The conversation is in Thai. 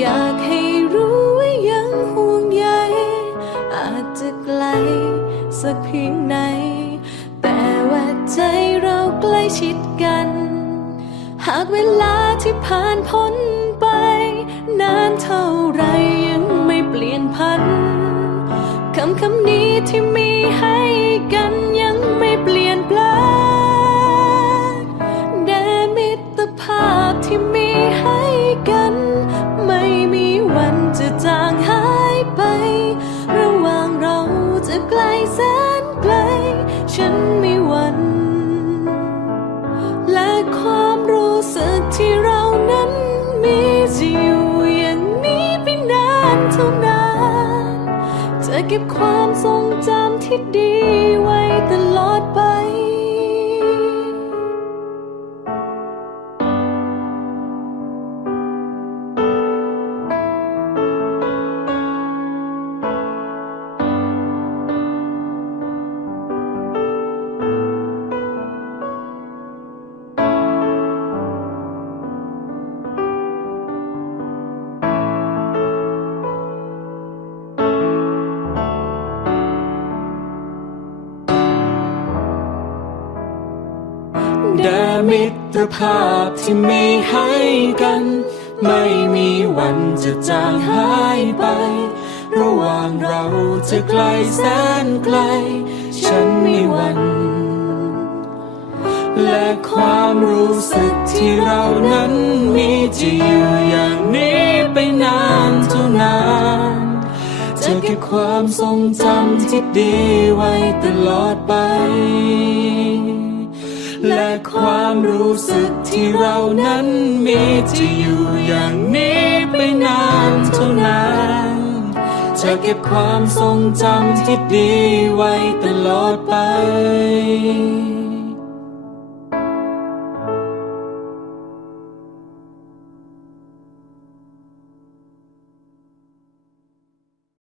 อยากให้รู้ว่ายังห่วงใยอาจจะไกลสักเพียงไหน แต่ว่าใจเราใกล้ชิดกัน หากเวลาที่ผ่านพ้นไป นานเท่าไรยังไม่เปลี่ยนพันคำคำนี้ จะจางหายไป ระหว่างเราจะไกลแสนไกล ฉันไม่หวั่นและความรู้สึกที่เรานั้นมีจะอยู่อย่างนี้ไปนานเท่านานจะเก็บความทรงจำที่ดีไว้ตลอดไป แด่มิตรภาพที่มีให้กัน ไม่มีวันจะจางหายไป ระหว่างเราจะไกลแสนไกล ฉันไม่หวัน และความรู้สึกที่เรานั้นมีจะอยู่อย่างนี้ไปนานเท่านานจะเก็บความทรงจำที่ดีไว้ตลอดไป และความรู้สึกที่เรานั้นมีจะอยู่อย่างนี้ไปนานเท่านานจะเก็บความทรงจำที่ดีไว้ตลอดไป